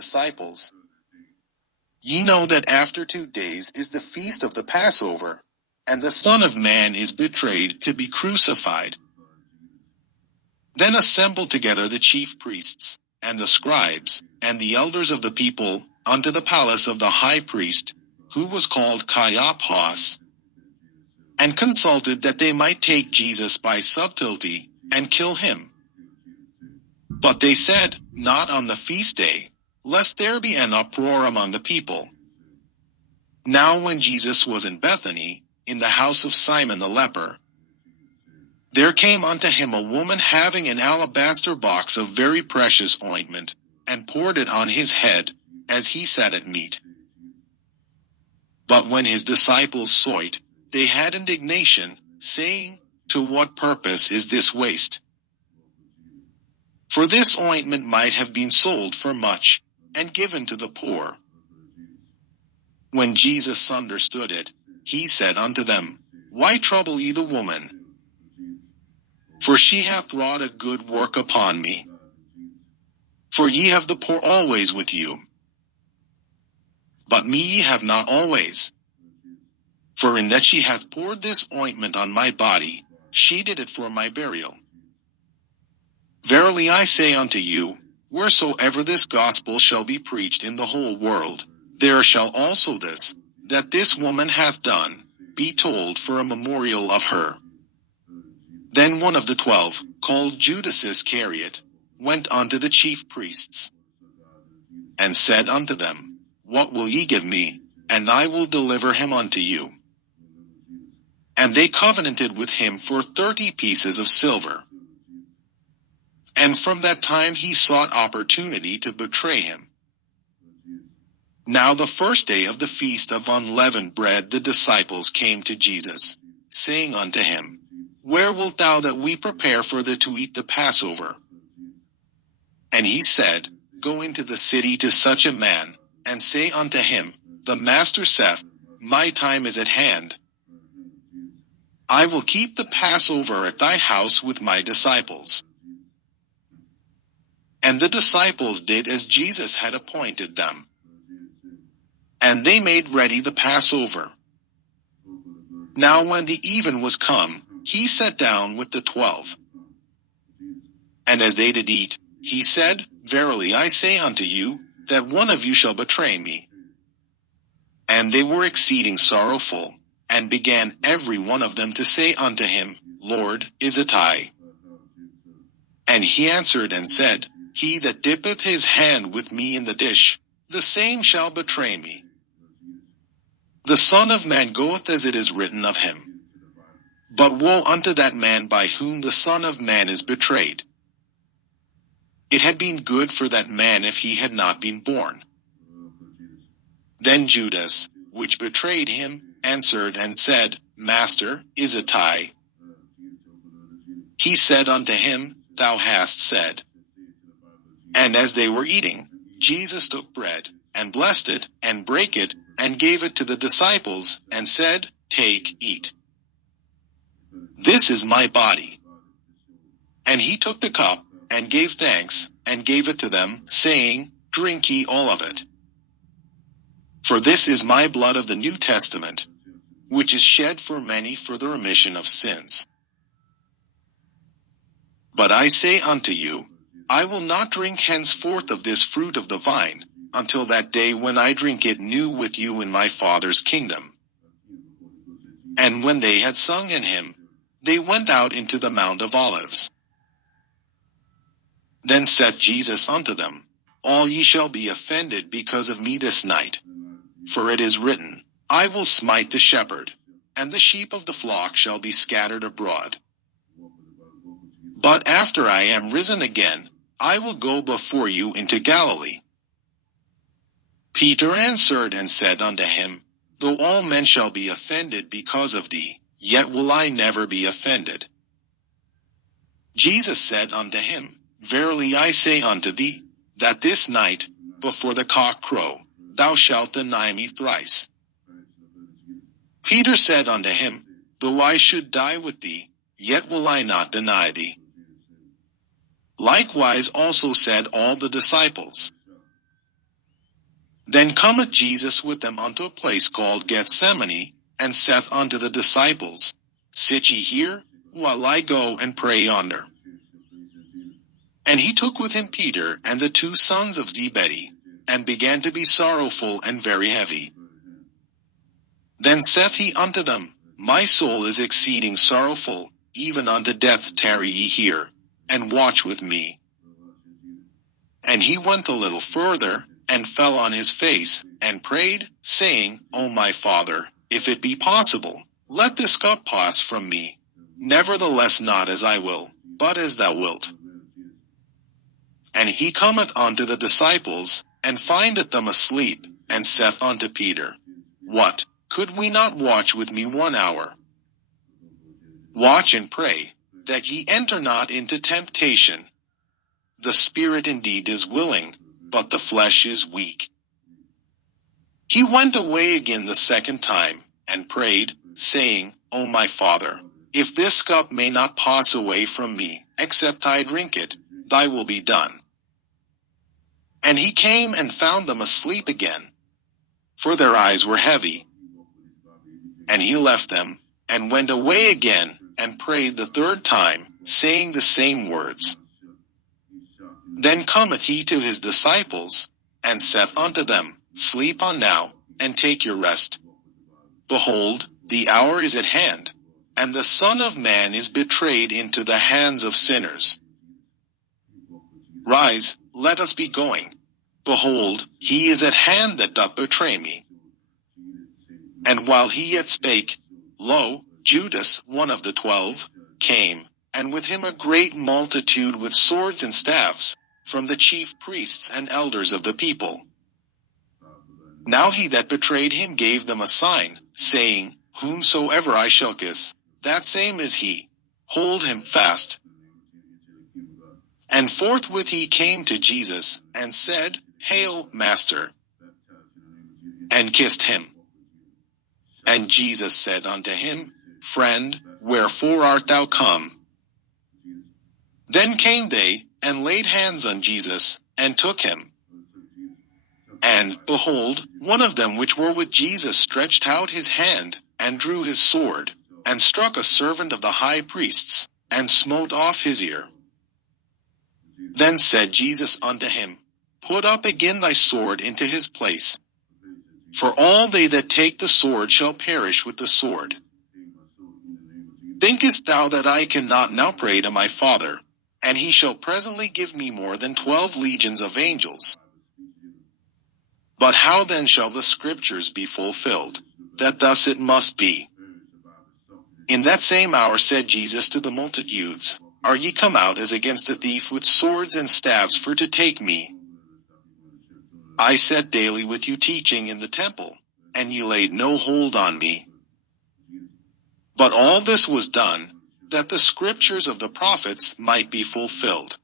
disciples, "Ye know that after 2 days is the feast of the Passover, and the Son of Man is betrayed to be crucified." Then assembled together the chief priests, and the scribes, and the elders of the people, unto the palace of the high priest, who was called Caiaphas, and consulted that they might take Jesus by subtlety, and kill him. But they said, Not on the feast day, lest there be an uproar among the people. Now when Jesus was in Bethany, in the house of Simon the leper, there came unto him a woman having an alabaster box of very precious ointment, and poured it on his head, as he sat at meat. But when his disciples saw it, they had indignation, saying, To what purpose is this waste? For this ointment might have been sold for much, and given to the poor. When Jesus understood it, he said unto them, Why trouble ye the woman? For she hath wrought a good work upon me. For ye have the poor always with you, but me ye have not always. For in that she hath poured this ointment on my body, she did it for my burial. Verily I say unto you, wheresoever this gospel shall be preached in the whole world, there shall also this, that this woman hath done, be told for a memorial of her. Then one of the 12, called Judas Iscariot, went unto the chief priests, and said unto them, What will ye give me, and I will deliver him unto you? And they covenanted with him for 30 pieces of silver. And from that time he sought opportunity to betray him. Now the first day of the feast of unleavened bread the disciples came to Jesus, saying unto him, Where wilt thou that we prepare for thee to eat the Passover? And he said, Go into the city to such a man, and say unto him, The Master saith, My time is at hand. I will keep the Passover at thy house with my disciples. And the disciples did as Jesus had appointed them. And they made ready the Passover. Now when the even was come, he sat down with the 12. And as they did eat, he said, Verily I say unto you, that one of you shall betray me. And they were exceeding sorrowful, and began every one of them to say unto him, Lord, is it I? And he answered and said, He that dippeth his hand with me in the dish, the same shall betray me. The Son of Man goeth as it is written of him. But woe unto that man by whom the Son of Man is betrayed. It had been good for that man if he had not been born. Then Judas, which betrayed him, answered and said, Master, is it I? He said unto him, Thou hast said. And as they were eating, Jesus took bread, and blessed it, and brake it, and gave it to the disciples, and said, Take, eat. This is my body. And he took the cup, and gave thanks, and gave it to them, saying, Drink ye all of it. For this is my blood of the New Testament, which is shed for many for the remission of sins. But I say unto you, I will not drink henceforth of this fruit of the vine, until that day when I drink it new with you in my Father's kingdom. And when they had sung in him, they went out into the Mount of Olives. Then said Jesus unto them, All ye shall be offended because of me this night. For it is written, I will smite the shepherd, and the sheep of the flock shall be scattered abroad. But after I am risen again, I will go before you into Galilee. Peter answered and said unto him, Though all men shall be offended because of thee, yet will I never be offended. Jesus said unto him, Verily I say unto thee, that this night, before the cock crow, thou shalt deny me thrice. Peter said unto him, Though I should die with thee, yet will I not deny thee. Likewise also said all the disciples. Then cometh Jesus with them unto a place called Gethsemane, and saith unto the disciples, Sit ye here, while I go and pray yonder. And he took with him Peter and the 2 sons of Zebedee, and began to be sorrowful and very heavy. Then saith he unto them, My soul is exceeding sorrowful, even unto death. Tarry ye here, and watch with me. And he went a little further, and fell on his face, and prayed, saying, O my Father, if it be possible, let this cup pass from me. Nevertheless not as I will, but as thou wilt. And he cometh unto the disciples, and findeth them asleep, and saith unto Peter, What, could we not watch with me 1 hour? Watch and pray, that ye enter not into temptation. The spirit indeed is willing, but the flesh is weak. He went away again the 2nd time, and prayed, saying, O my Father, if this cup may not pass away from me, except I drink it, thy will be done. And he came and found them asleep again, for their eyes were heavy. And he left them, and went away again, and prayed the 3rd time, saying the same words. Then cometh he to his disciples, and saith unto them, Sleep on now, and take your rest. Behold, the hour is at hand, and the Son of Man is betrayed into the hands of sinners. Rise, let us be going. Behold, he is at hand that doth betray me. And while he yet spake, lo, Judas, one of the 12, came, and with him a great multitude with swords and staves, from the chief priests and elders of the people. Now he that betrayed him gave them a sign, saying, Whomsoever I shall kiss, that same is he. Hold him fast. And forthwith he came to Jesus, and said, Hail, Master, and kissed him. And Jesus said unto him, Friend, wherefore art thou come? Then came they, and laid hands on Jesus, and took him. And, behold, one of them which were with Jesus stretched out his hand, and drew his sword, and struck a servant of the high priest's, and smote off his ear. Then said Jesus unto him, Put up again thy sword into his place. For all they that take the sword shall perish with the sword. Thinkest thou that I cannot now pray to my Father, and he shall presently give me more than 12 legions of angels? But how then shall the scriptures be fulfilled, that thus it must be? In that same hour said Jesus to the multitudes, Are ye come out as against a thief with swords and staves for to take me? I sat daily with you teaching in the temple, and ye laid no hold on me. But all this was done, that the scriptures of the prophets might be fulfilled.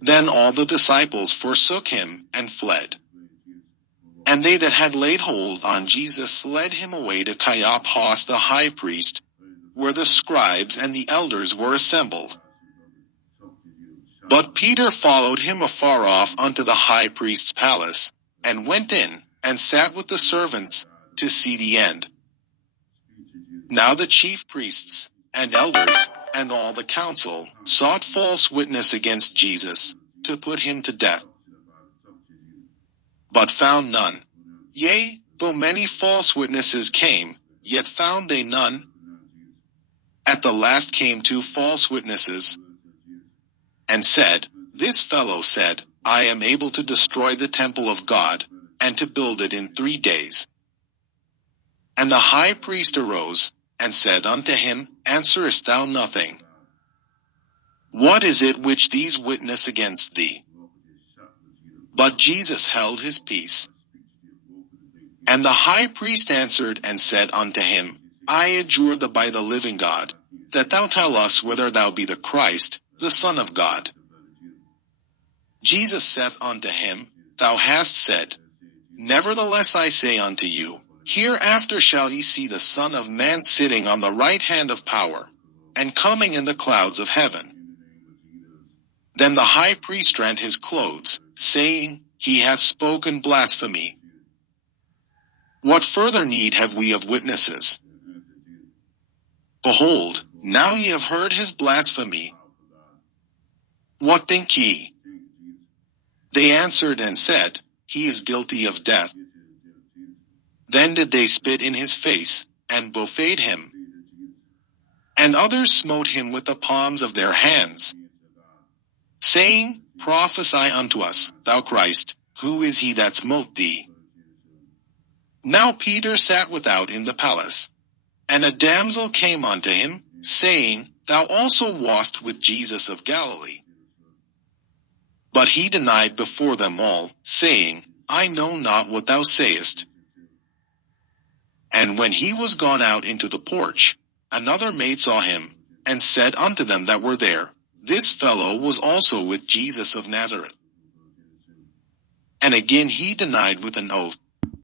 Then all the disciples forsook him, and fled. And they that had laid hold on Jesus led him away to Caiaphas the high priest, where the scribes and the elders were assembled. But Peter followed him afar off unto the high priest's palace, and went in, and sat with the servants, to see the end. Now the chief priests, and elders, and all the council, sought false witness against Jesus, to put him to death. But found none. Yea, though many false witnesses came, yet found they none. At the last came 2 false witnesses, and said, This fellow said, I am able to destroy the temple of God, and to build it in 3 days. And the high priest arose, and said unto him, Answerest thou nothing? What is it which these witness against thee? But Jesus held his peace. And the high priest answered and said unto him, I adjure thee by the living God, that thou tell us whether thou be the Christ, the Son of God. Jesus saith unto him, Thou hast said. Nevertheless I say unto you, hereafter shall ye see the Son of Man sitting on the right hand of power, and coming in the clouds of heaven. Then the high priest rent his clothes, saying, he hath spoken blasphemy. What further need have we of witnesses? Behold, now ye have heard his blasphemy. What think ye? They answered and said, He is guilty of death. Then did they spit in his face, and buffeted him. And others smote him with the palms of their hands, saying, Prophesy unto us, thou Christ, who is he that smote thee? Now Peter sat without in the palace. And a damsel came unto him, saying, Thou also wast with Jesus of Galilee. But he denied before them all, saying, I know not what thou sayest. And when he was gone out into the porch, another maid saw him, and said unto them that were there, This fellow was also with Jesus of Nazareth. And again he denied with an oath,